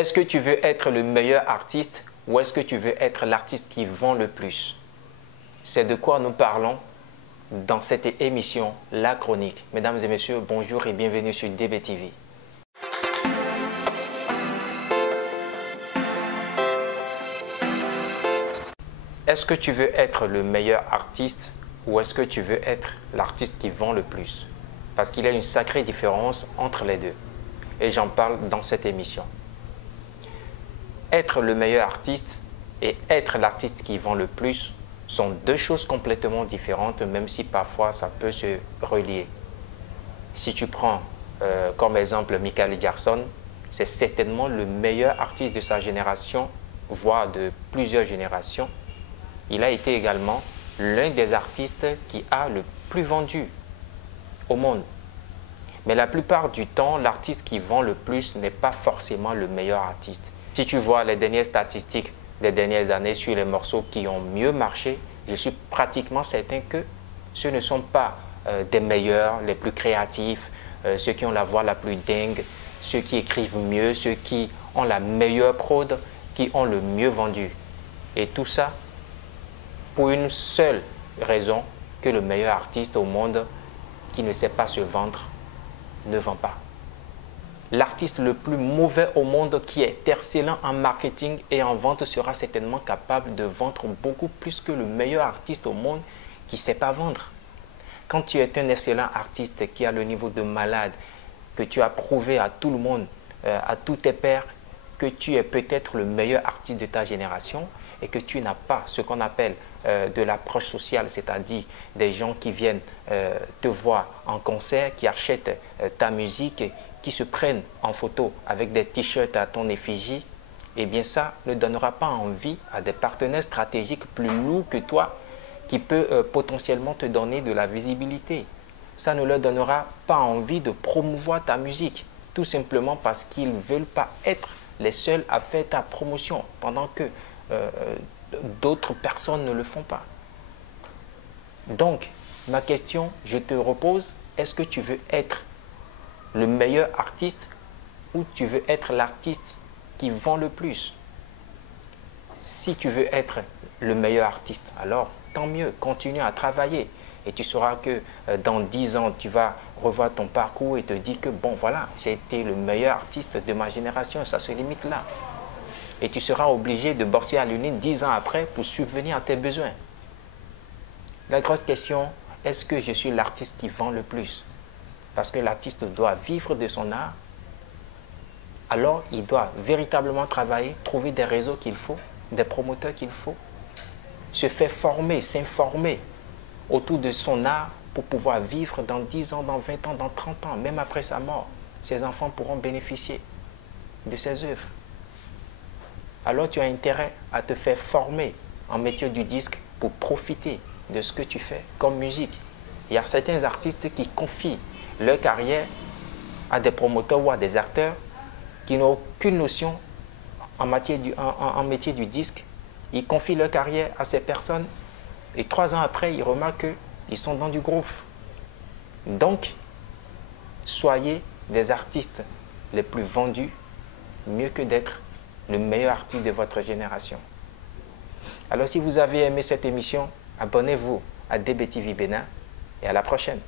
Est-ce que tu veux être le meilleur artiste ou est-ce que tu veux être l'artiste qui vend le plus? C'est de quoi nous parlons dans cette émission, La Chronique. Mesdames et messieurs, bonjour et bienvenue sur DBTV. Est-ce que tu veux être le meilleur artiste ou est-ce que tu veux être l'artiste qui vend le plus? Parce qu'il y a une sacrée différence entre les deux. Et j'en parle dans cette émission. Être le meilleur artiste et être l'artiste qui vend le plus sont deux choses complètement différentes, même si parfois ça peut se relier. Si tu prends comme exemple Michael Jackson, c'est certainement le meilleur artiste de sa génération, voire de plusieurs générations. Il a été également l'un des artistes qui a le plus vendu au monde. Mais la plupart du temps, l'artiste qui vend le plus n'est pas forcément le meilleur artiste. Si tu vois les dernières statistiques des dernières années sur les morceaux qui ont mieux marché, je suis pratiquement certain que ce ne sont pas des meilleurs, les plus créatifs, ceux qui ont la voix la plus dingue, ceux qui écrivent mieux, ceux qui ont la meilleure prod, qui ont le mieux vendu. Et tout ça pour une seule raison, que le meilleur artiste au monde qui ne sait pas se vendre ne vend pas. L'artiste le plus mauvais au monde qui est excellent en marketing et en vente sera certainement capable de vendre beaucoup plus que le meilleur artiste au monde qui ne sait pas vendre. Quand tu es un excellent artiste qui a le niveau de malade, que tu as prouvé à tout le monde, à tous tes pairs, que tu es peut-être le meilleur artiste de ta génération et que tu n'as pas ce qu'on appelle de l'approche sociale, c'est-à-dire des gens qui viennent te voir en concert, qui achètent ta musique, qui se prennent en photo avec des t-shirts à ton effigie, eh bien ça ne donnera pas envie à des partenaires stratégiques plus lourds que toi qui peut potentiellement te donner de la visibilité. Ça ne leur donnera pas envie de promouvoir ta musique, tout simplement parce qu'ils ne veulent pas être les seuls à faire ta promotion pendant que d'autres personnes ne le font pas. Donc, ma question, je te repose, est-ce que tu veux être le meilleur artiste ou tu veux être l'artiste qui vend le plus? Si tu veux être le meilleur artiste, alors tant mieux, continue à travailler. Et tu sauras que dans 10 ans, tu vas revoir ton parcours et te dire que bon, voilà, j'ai été le meilleur artiste de ma génération, ça se limite là. Et tu seras obligé de bosser à l'UNIT 10 ans après pour subvenir à tes besoins. La grosse question, est-ce que je suis l'artiste qui vend le plus? Parce que l'artiste doit vivre de son art. Alors, il doit véritablement travailler, trouver des réseaux qu'il faut, des promoteurs qu'il faut, se faire former, s'informer autour de son art pour pouvoir vivre dans 10 ans, dans 20 ans, dans 30 ans, même après sa mort. Ses enfants pourront bénéficier de ses œuvres. Alors tu as intérêt à te faire former en métier du disque pour profiter de ce que tu fais comme musique. Il y a certains artistes qui confient leur carrière à des promoteurs ou à des acteurs qui n'ont aucune notion en métier du disque. Ils confient leur carrière à ces personnes et 3 ans après, ils remarquent qu'ils sont dans du groove. Donc, soyez des artistes les plus vendus, mieux que d'être le meilleur artiste de votre génération. Alors si vous avez aimé cette émission, abonnez-vous à DBTV Bénin et à la prochaine.